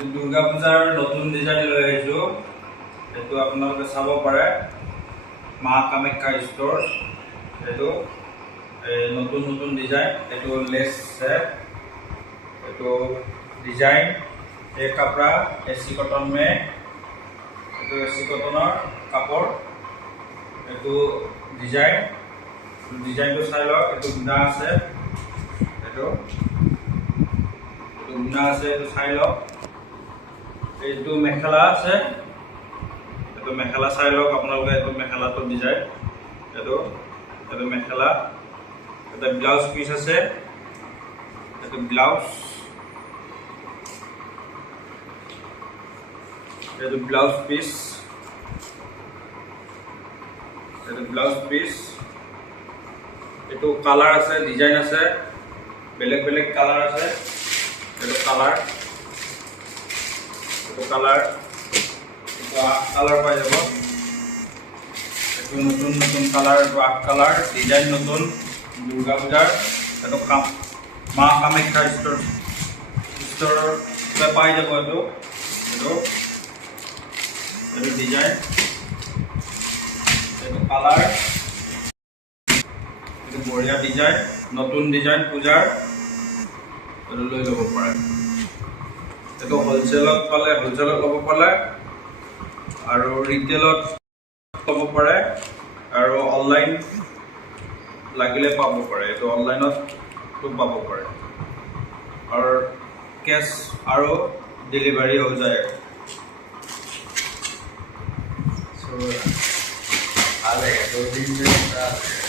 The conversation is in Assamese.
এইটো দুৰ্গা পূজাৰ নতুন ডিজাইন লৈ আহিছোঁ। এইটো আপোনালোকে চাব পাৰে, মা কামাখ্যা ষ্ট'ৰ। এইটো নতুন নতুন ডিজাইন। এইটো লেছ सेट, এইটো डिजाइन ये कपड़ा एसी कॉटन में, तो एसी कॉटनर कापड़ ये डिजाइन तो चाई लो। ये गुना आछे, गुना आछे, चाई लो। ये मेखेला आछे, ये मेखेला चाई लो आपनालोके। ये मेखेला तो डिजाइन, ये मेखेला। ये ब्लाउज पिस आछे, ये ब्लाउज। ये ब्लाउज पिस, ये ब्लाउज पिस। ये कलर आछे, डिजाइन आछे, बेलेग बेलेग कलर आछे। ये कलर, ये कलर, कलर पाई जाब। ये नतुन नतुन कलर, आठ कलर डिजाइन नतुन दुर्गा पूजार। ये मा कामाख्या स्टोर पाई जाब। ये डिजाइन, ये कलर, ये बढ़िया डिजाइन, नतुन डिजाइन पूजार লৈ যাব পাৰে। ये होलसेलत पाले होलसेलत लব पाले और रिटेलत लব पारे और ऑनलाइन লাগিলে পাব পাৰে। ये ऑनलाइनत तो पाब पारे और कैश और डिलीवरी हो जाए। So, I like it.